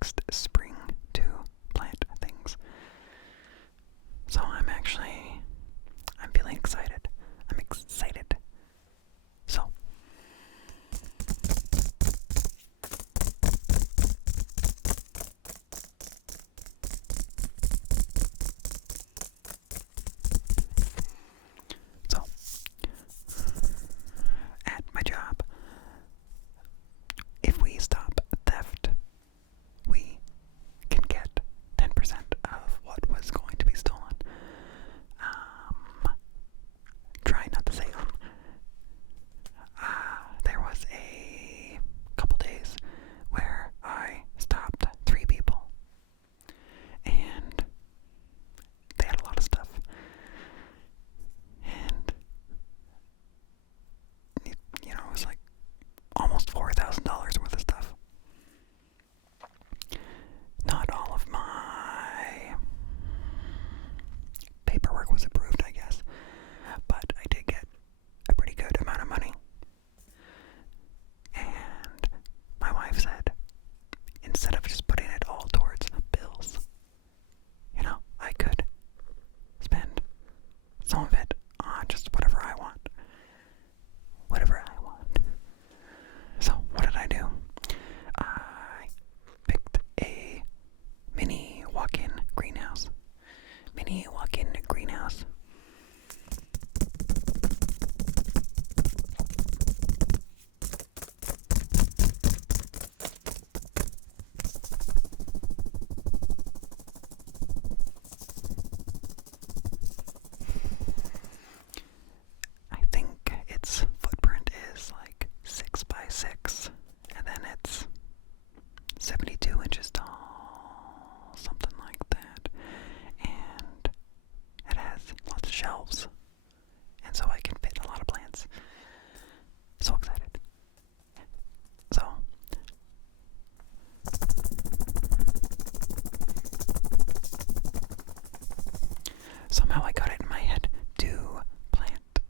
next spring to plant things. So I'm feeling excited. I'm excited. So, at my job, if we stop theft, we can get 10% of what was going to be stolen. Try not to say there was a couple days where I stopped 3 people, and they had a lot of stuff, and it was like almost $4,000 worth of stuff. Not all of my paperwork was approved, I guess, but I did get a pretty good amount of money. And my wife said, instead of just putting it all towards bills, I could spend some of it on just whatever I want. So, what did I do? I picked a mini walk-in greenhouse. I think its footprint is like 6 by 6, and then it's 72 inches tall, something like that, and it has lots of shelves, and so I can fit a lot of plants. So excited. So, somehow I got it in my head to plant,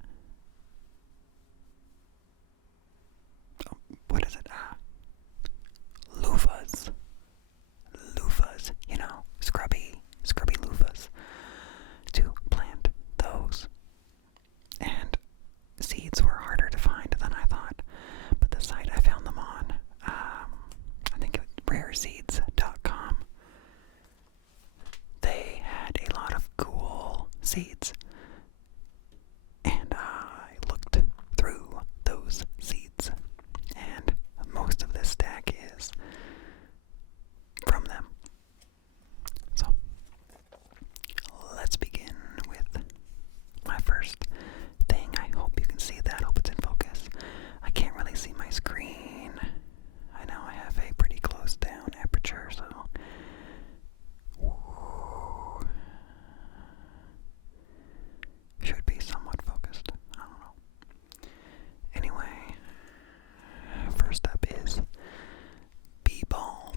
what is it? Luffas, scrubby loofahs, to plant those. And seeds were harder to find than I thought, but the site I found them on, I think it was rareseeds.com. They had a lot of cool seeds, and I looked through those seeds, and most of this stack is from them. So, let's begin with my first thing. I hope you can see that. I hope it's in focus. I can't really see my screen. I know I have a pretty closed down aperture, so should be somewhat focused. I don't know. Anyway, first up is bee balm.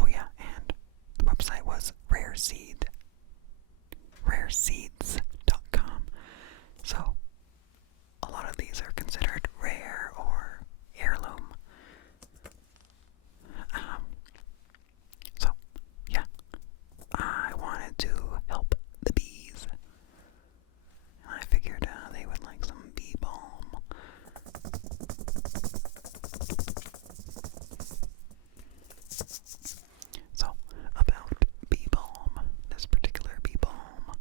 Oh yeah, and the website was rareseeds.com. So, a lot of these are considered rare or heirloom. So, yeah, I wanted to help the bees. And I figured they would like some bee balm. So, about bee balm, this particular bee balm,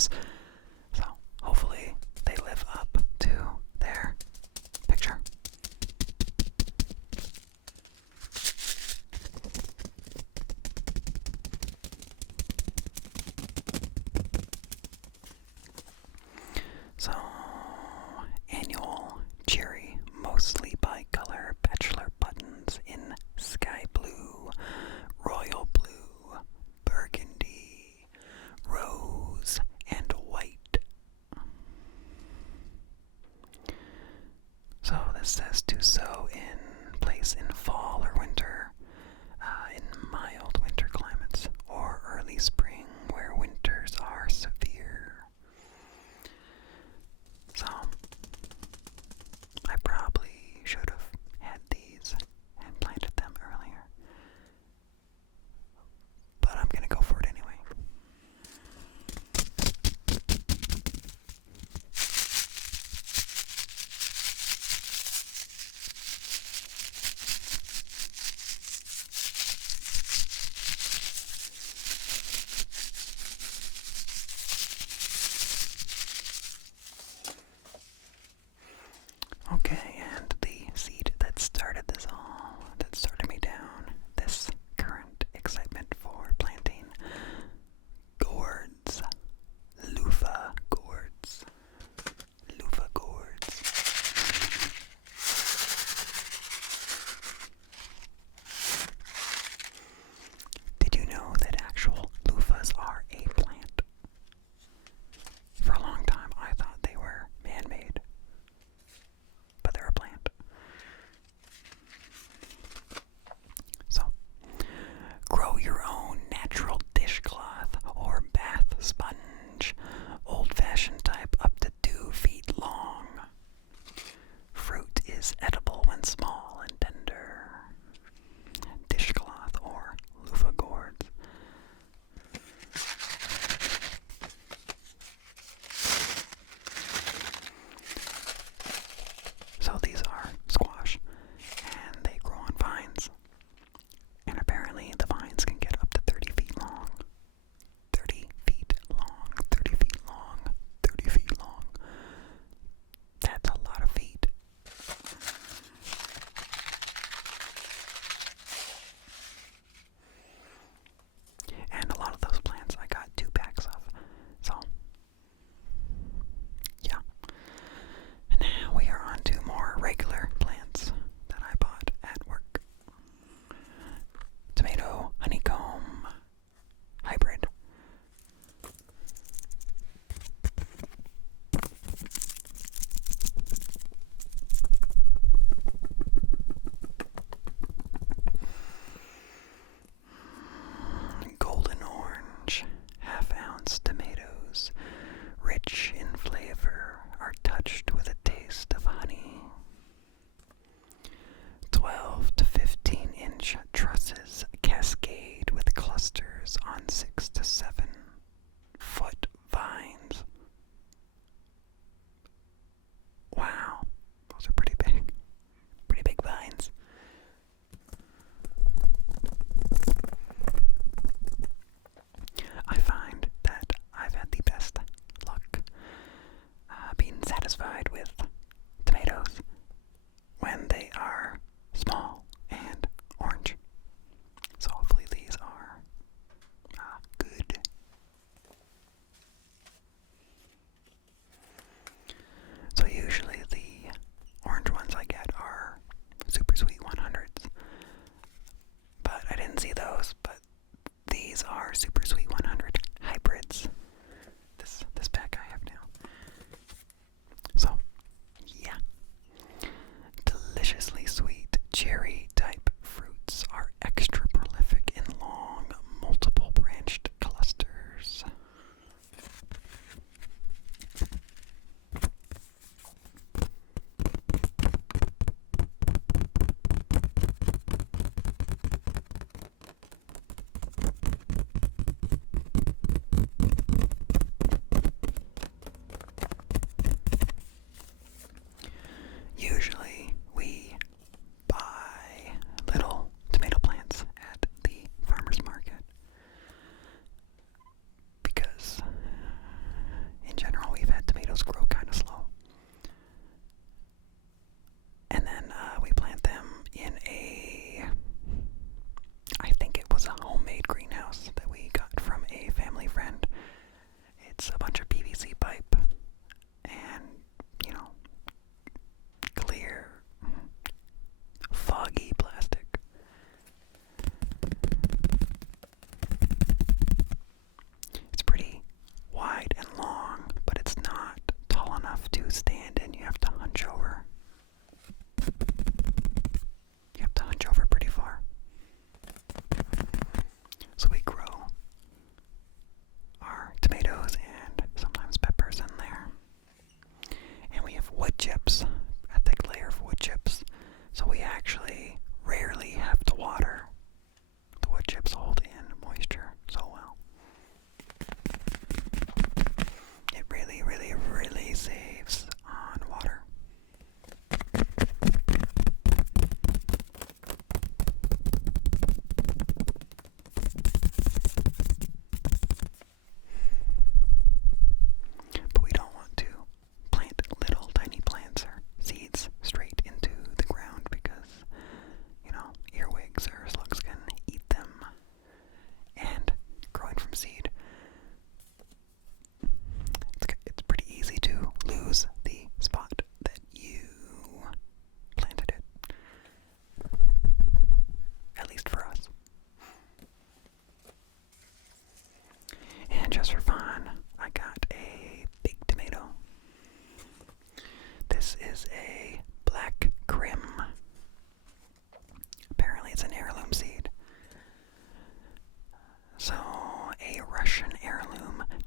has. So hopefully they live up to their picture. So, annual cherry, mostly bicolor bachelor buttons in sky blue, royal blue, burgundy, rose, and white.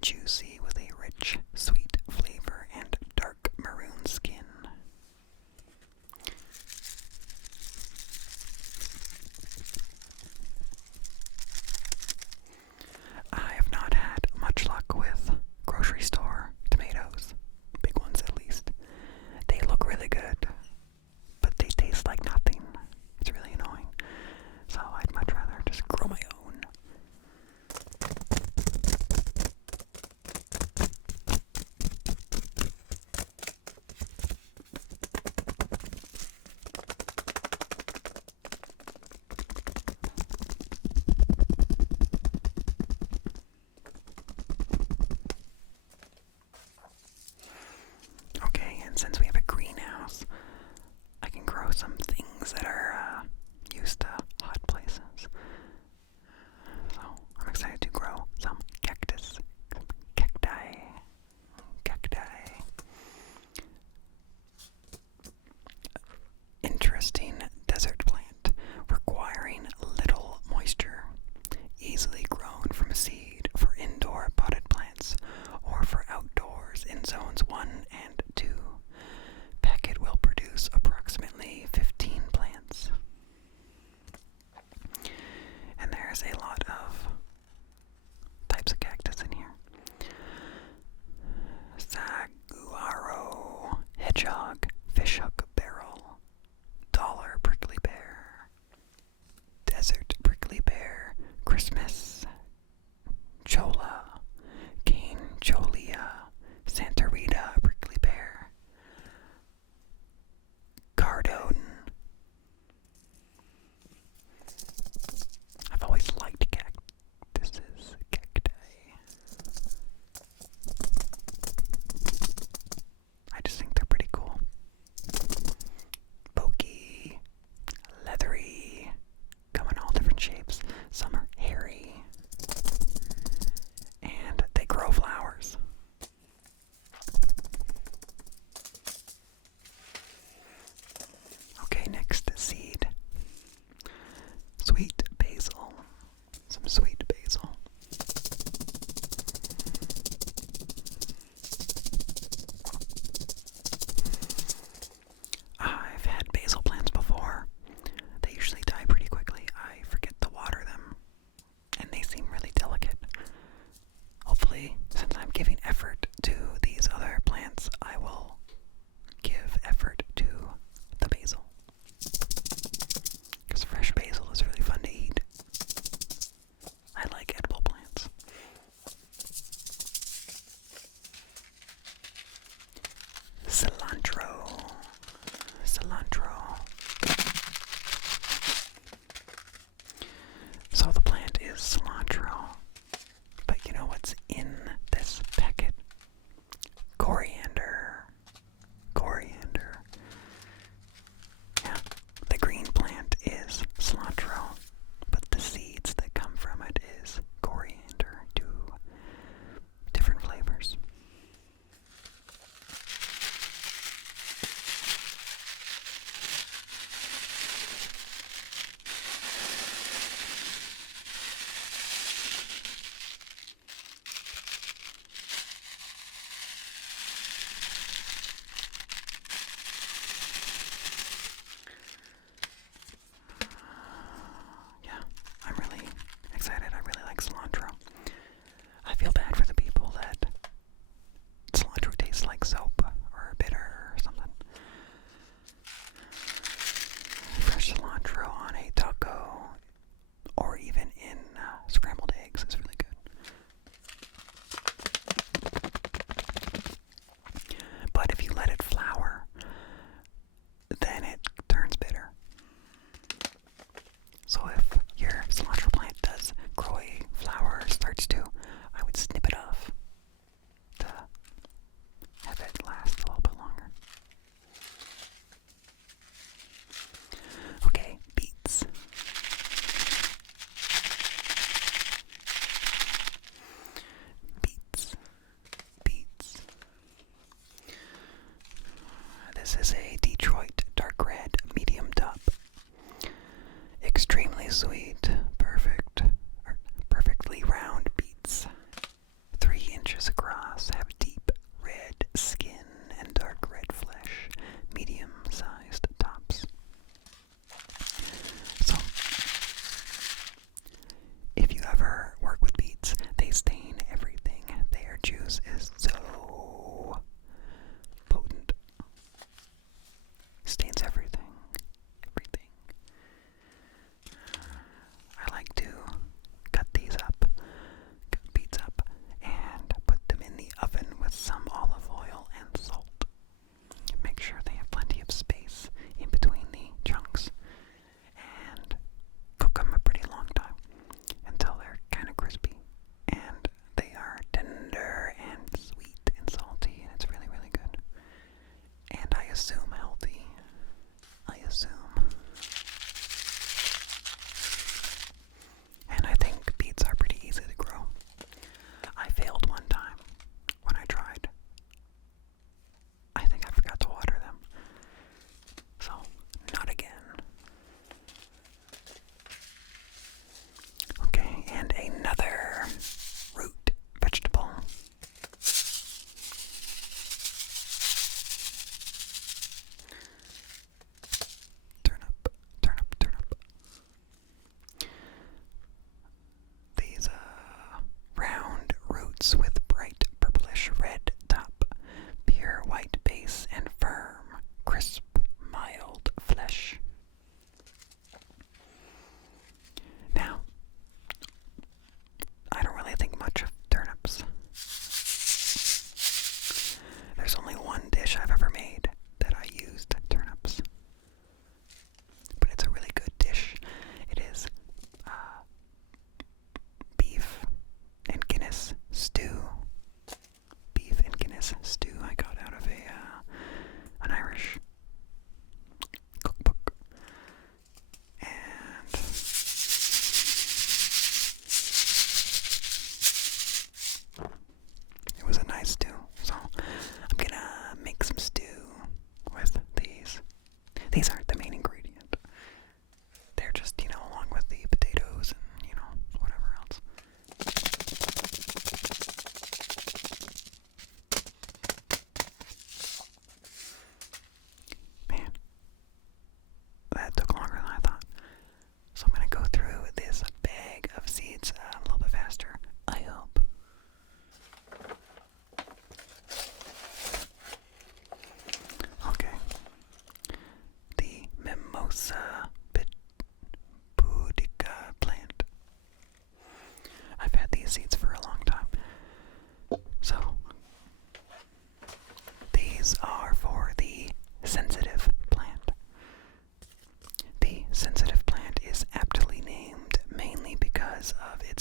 juicy with a rich, sweet flavor and dark maroon skin. I have not had much luck with grocery store tomatoes, big ones at least. They look really good, but they taste like nothing. It's really annoying. So I'd much rather just grow my own. Okay, and since we have a greenhouse, I can grow some things that are used to hot places. So I'm excited to grow some cactus, cacti. Interesting desert plant requiring little moisture, easily grown from a seed for indoor potted plants or for outdoors in zones 1 and 2. Packet will produce approximately 15 plants. And there's a lot of types of cactus in here. Saguaro, hedgehog, fishhook barrel, dollar prickly pear, desert prickly pear, Christmas, cholla, cane cholia, Santa Rita prickly pear, cardone. I've always liked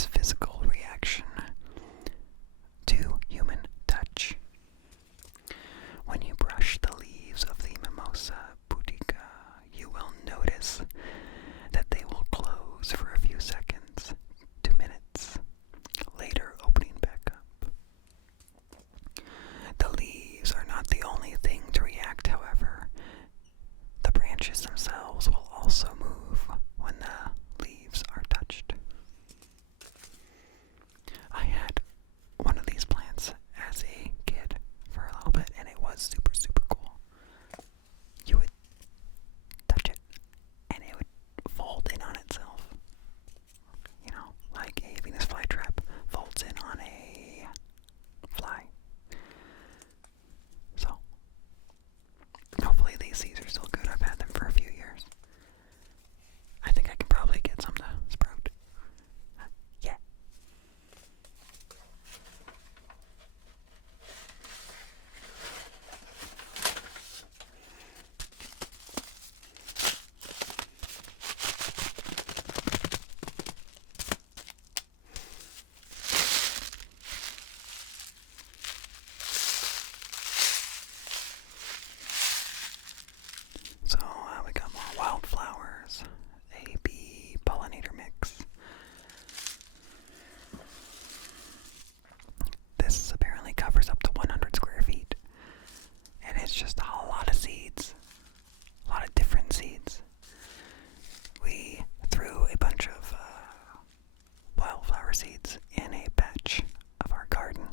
its physical reaction to human touch. When you brush the leaves of the Mimosa pudica, you will notice that they will close for a few seconds to minutes, later opening back up. The leaves are not the only thing to react, however. The branches themselves will also move when the leaves are touched. I had one of these plants as a kid for a little bit, and it was super, super cool. You would touch it, and it would fold in on itself. You know, like a Venus flytrap folds in on a fly. So, hopefully these seeds are still good. I've had them for a few years. I think I can probably get some to sprout. Yeah. So we got more wildflowers, a bee pollinator mix. This apparently covers up to 100 square feet, and it's just a lot of seeds, a lot of different seeds. We threw a bunch of wildflower seeds in a patch of our garden,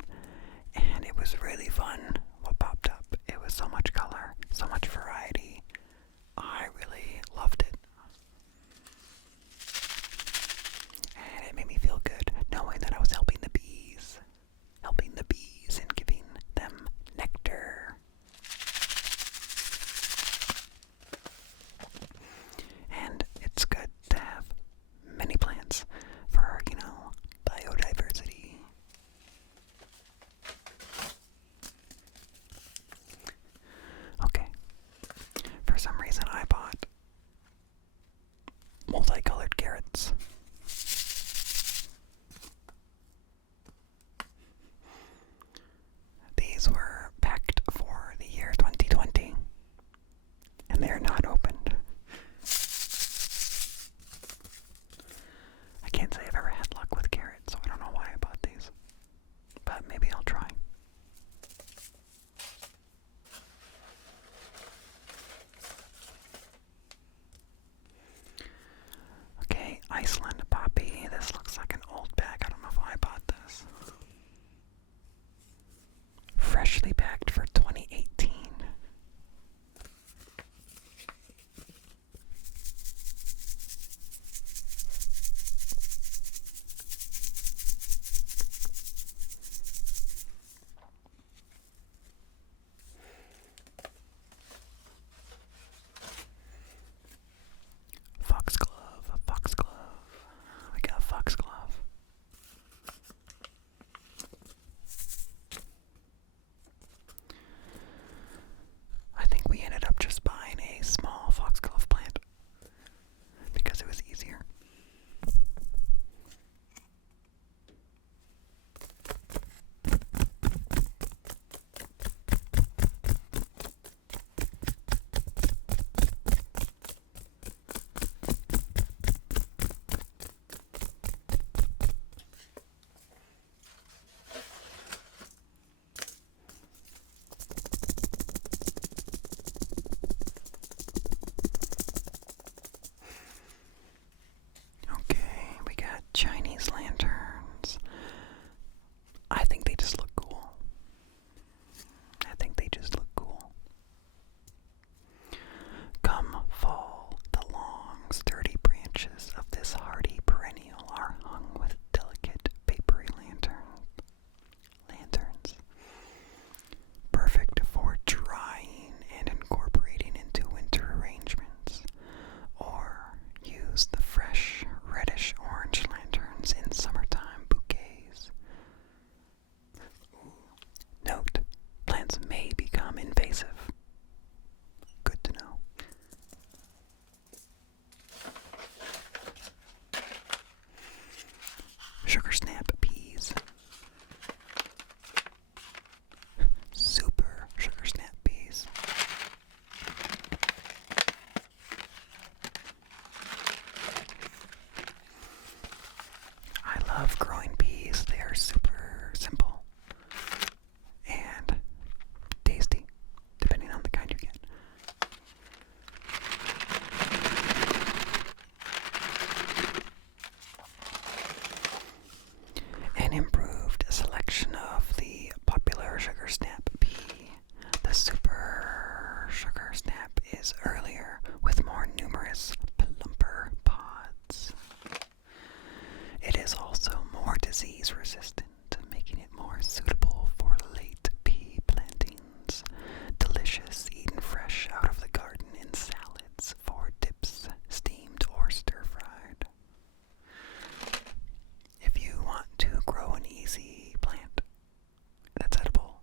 and it was really fun what popped up. It was so much color, so much variety. I really loved it. And it made me feel good knowing that I was helping the bees and giving them nectar. And it's good to have many plants for, biodiversity. Okay. For some reason I bought multicolored carrots. These were packed for the year 2020, and they are not opened. I can't say I've ever had luck with carrots, so I don't know why I bought these, but maybe I'll try. Okay, Iceland poppy. This looks like an old bag. I don't know if I bought this. Freshly packed for 2018. Foxglove. We got foxglove. I think we ended up just buying a small foxglove plant because it was easier. Chinese lanterns. I think they just look cool. Come fall, the long, sturdy branches of this hardy perennial are hung with delicate, papery lanterns. Perfect for drying and incorporating into winter arrangements, or use the fresh reddish-orange lanterns in summertime. of growing peas. They are super simple and tasty, depending on the kind you get. An improved selection of the popular sugar snap pea. The super sugar snap is earlier with more numerous plumper pods. It is also more disease resistant, making it more suitable for late pea plantings. Delicious, eaten fresh out of the garden in salads, for dips, steamed or stir-fried. If you want to grow an easy plant that's edible,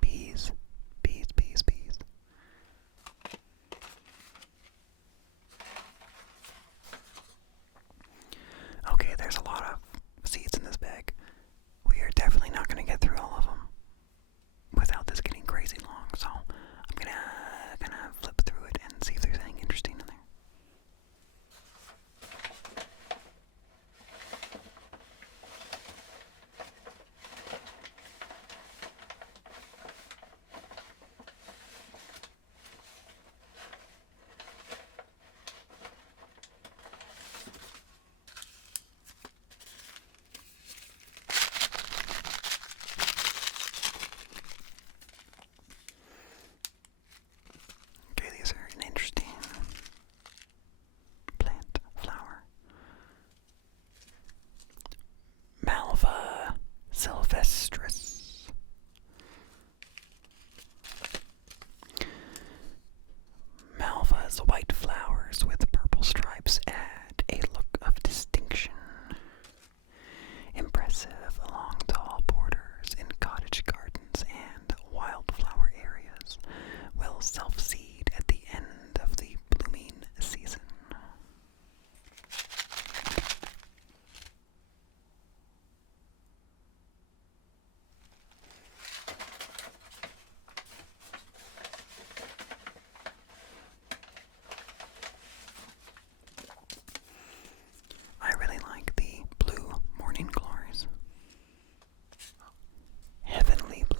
peas, peas, peas, peas. Okay, there's a lot of seeds in this bag. We are definitely not going to get through all of them without this getting crazy long, so I'm gonna flip through it and see if there's anything interesting in there. Okay, these are an interesting plant flower. Malva sylvestris. Malva's white flowers with purple stripes add a look of distinction. Impressive along tall borders in cottage gardens and wildflower areas, will self-seed at the end of the blooming season. I really like the blue morning glories. Heavenly blue.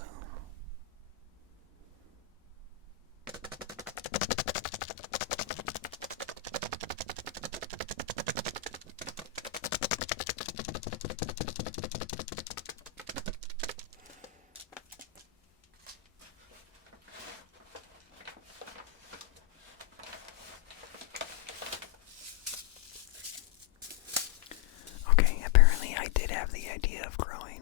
Okay, apparently I did have the idea of growing